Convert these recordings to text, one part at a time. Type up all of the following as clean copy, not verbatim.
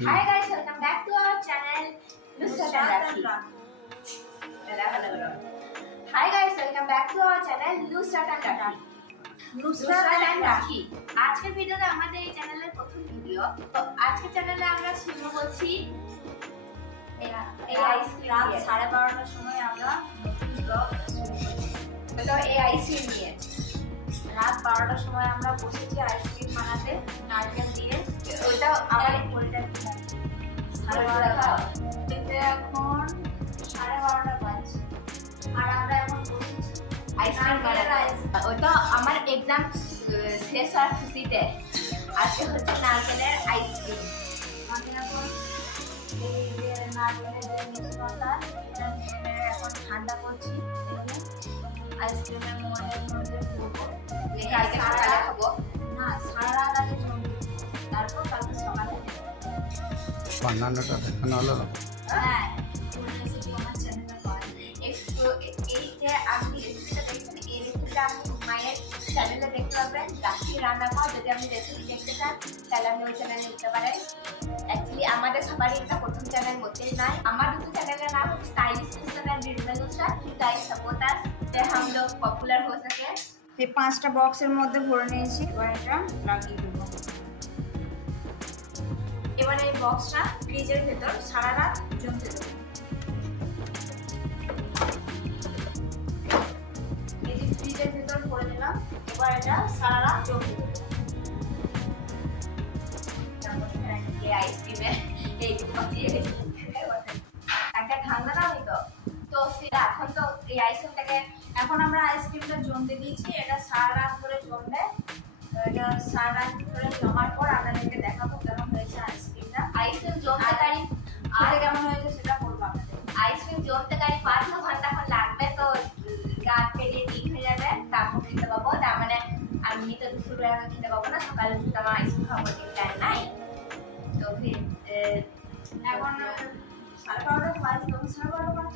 Hi guys, welcome back to our channel Nusrat and Rakhi. Hi guys, welcome back to our channel Nusrat and Rakhi. Nusrat and Rakhi. আজকের ভিডিওতে আমাদের এই চ্যানেলের প্রথম video. তো আজকের চ্যানেলে আমরা শুরু করছি রাত 12:30টার সময় আমরা নতুন ব্লগ শুরু করছি। তো এই আইসক্রিম নিয়ে রাত 12টার সময় আমরা বসেছি আইসক্রিম বানাতে নারকেল দিয়ে। ওইটা আমার কিন্তু এখন 12:30 বাজছে আর আমরা এখন বসেছি আইসক্রিম বানাতে। ওইটা আমার এক্সাম শেষ হওয়ার খুশিতে আজকে হচ্ছে নারকেলের আইসক্রিম। আমি এখন এই যে নারকেলের যে মিশ্রণটা এটা নিয়ে এখন ঠান্ডা করছি। আইসক্রিমের মধ্যে করবো কালকে সকালে খাবো না, সারা রাত আগে জমবে, তারপর কালকে সকালে বানানোটা দেখানো হলো না। হ্যাঁ রেসিপি আমার চ্যানেলে পাওয়া একটু এই যে আপনি রেসিপিটা দেখছেন, এই রেসিপিটা আপনি মায়ের চ্যানেলে দেখতে পাবেন, রাখি রান্না কর। যদি আপনি রেসিপি দেখতে চান তাহলে আপনি ওই চ্যানেলে দেখতে পারেন। অ্যাকচুয়ালি আমাদের সবারই এটা প্রথম চ্যানেল বলতেই নাই। আমার দুটো চ্যানেলের नाम stylish Nusrat and beautiful Nusrat. Guys support us ताकि हम लोग पॉपुलर हो सके। এই 5টা বক্সের মধ্যে ভরে নিয়েছি, এবার এটা লাগিয়ে দেবো। এবার এই বক্সটা ফ্রিজের ভেতর সারা রাত জমতে দেবো। এই যে ফ্রিজের ভেতর ভরে দিলাম, এবার এটা সারা রাত জমতে দেবো। ये आइसक्रीम है এই একটা ঠান্ডা না হইতো তো সেটা এখন তো এই আইসক্রিমটাকে এখন আমরা আইসক্রিমটা জমতে দিয়েছি, এটা সারা রাত ধরে জমবে। এটা সারা রাত ধরে জমার পর আপনাদেরকে দেখাবো কেমন হয়েছে আইসক্রিমটা। আইসক্রিম জমতে গাড়ি আর কেমন হয়েছে সেটা বলবো আপনাদের। আইসক্রিম জমতে গাড়ি 5 ঘন্টা এখন লাগবে, তো রাত পেরিয়ে ঠিক হয়ে যাবে, তারপর খেতে পাবো। তার মানে আমি তো দুপুরবেলা খেতে পাবো না, সকালে তো আমার আইসক্রিম খাবো টাইম নাই। তো ফির এখন 12:30 বাজে, তখন 12:30 বাজে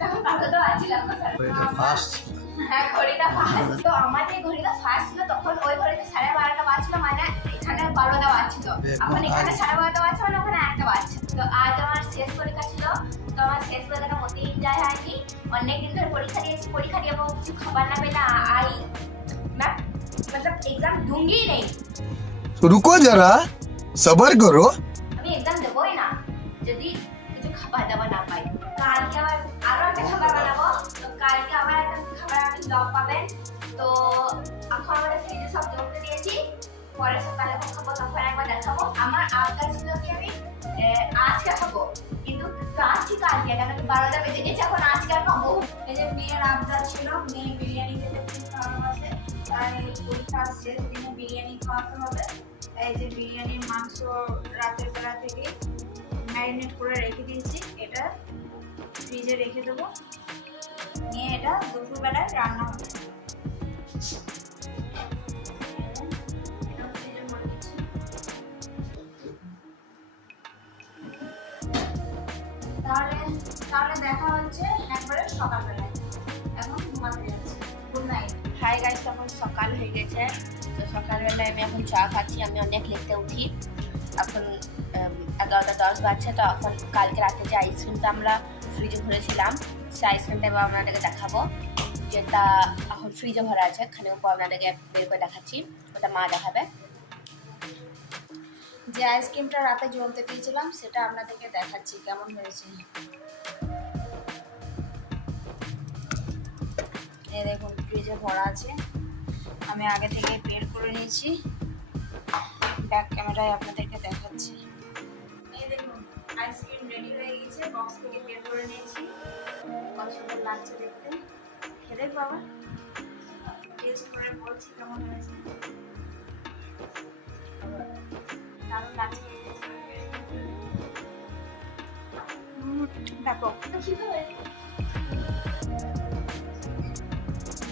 তখন কত তো আছিলাম এটা ফার্স্ট হ্যাঁ ঘড়িটা ফাস্ট। তো আমার যে ঘড়িটা ফাস্ট ছিল তখন ওই ঘড়িতে 12:30 বাজছিল, মানে এখানে 12টা বাজছিল। এখন এখানে 12:30 বাজছে, মানে ওখানে 1টা বাজছে। তো আজ আমার শেষ পরীক্ষা ছিল, তো আমার শেষ পরীক্ষাটা মতেই এনজয় হয়নি। অনেকদিন ধরে পরীক্ষা দিয়েছি, পরীক্ষা দিয়ে কিছু খাবার না পেলে आई मैं मतलब एग्जाम दूंगी ही नहीं। रुको जरा सबर करो। আমি এক্সাম দেবই না যদি কিছু খাবার দাবার না পাই। কালকে আবার আরো একটা খাবার বানাবো, তো কালকে আবার একটা খাবার আপনি ব্লগ পাবেন। তো এখন আমাদের ফ্রিজে সব জমতে দিয়েছি, পরে সকালে খাবো, তখন একবার দেখাবো। আমার আবদার ছিল কি আমি আজকে খাবো, কিন্তু আজকে কালকে কেন 12টা বেজে গেছে, এখন আজকে আর খাবো। এই যে মেয়ের আবদার ছিল, মেয়ে বিরিয়ানি খেতে খুব ভালোবাসে, তাই পরীক্ষার শেষ দিনে বিরিয়ানি খাওয়াতে হবে। এই যে বিরিয়ানির মাংস রাতের বেলা থেকে ম্যারিনেট করে রেখে দিয়েছি, এটা ফ্রিজে রেখে দেবো, নিয়ে এটা দুপুরবেলায় রান্না হবে। তাহলে দেখা হচ্ছে একবারে সকালবেলায়। এখন ঘুমাতে যাচ্ছি। Good night. হাই গাইস, এখন সকাল হয়ে গেছে। তো সকালবেলায় আমি এখন চা খাচ্ছি। আমি অনেক লেটে উঠি, এখন 11:10 বাজছে। তো এখন কালকে রাতে যে আইসক্রিমটা আমরা ফ্রিজে ভরেছিলাম, সেই আইসক্রিমটা এবার আপনাদেরকে দেখাবো, যেটা এখন ফ্রিজে ভরা আছে। খানিক পর আপনাদেরকে বের করে দেখাচ্ছি, ওটা মা দেখাবে। যে আইসক্রিমটা রাতে জ্বলতে দিয়েছিলাম সেটা আপনাদেরকে দেখাচ্ছি কেমন হয়েছে। এই দেখুন ফ্রিজে ভরা আছে, আমি আগে থেকে বের করে নিয়েছি, ব্যাক ক্যামেরায় আপনাদেরকে দেখাচ্ছি। এই দেখুন আইসক্রিম রেডি হয়ে গেছে, বক্স থেকে বের করে নিয়েছি। কত সুন্দর লাগছে দেখতে, খেতে পাবা, টেস্ট করে বলছি কেমন হয়েছে। দারুণ লাগছে, ব্যাপক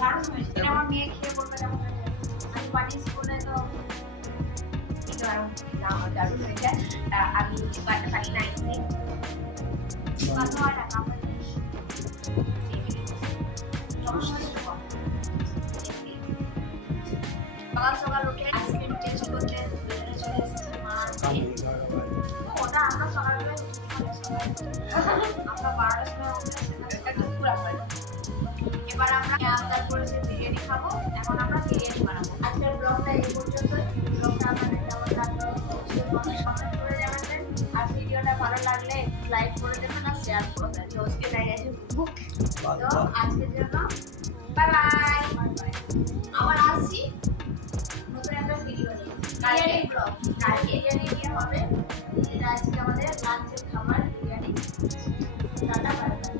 দারুণ হয়েছে। এটা আমার মেয়ে খেয়ে বলবে কেমন হয়েছে। আমি বানিয়েছি বলে তো দারুণ হয়েছে। আমি বাড়িতে পারি না আইসক্রিম, কত হয় না কামড়ে সকাল সকাল উঠে আইসক্রিম টেস্ট করতে চলে এসেছে। ওটা আমরা সকালবেলায় উঠি, আমরা 12টার সময় উঠে এটা একটু পুরা করে। এবার আমরা আবদার করেছে বিরিয়ানি খাবো, এখন আমরা বিরিয়ানি বানাবো। আজকের ব্লগটা এই পর্যন্তই। ব্লগটা আপনাদের কেমন লাগলো অবশ্যই কমেন্ট করে জানাবেন। আর ভিডিওটা ভালো লাগলে লাইক করে দেবেন আর শেয়ার করবেন। রোজকে তাই আছে বুক। তো আজকের জন্য বাই বাই। আবার আসছি নতুন একটা ভিডিও নিয়ে। বিরিয়ানি ব্লগ, কালকে বিরিয়ানি নিয়ে হবে। এটা আজকে আমাদের লাঞ্চের খাবার বিরিয়ানি। Tata bye bye.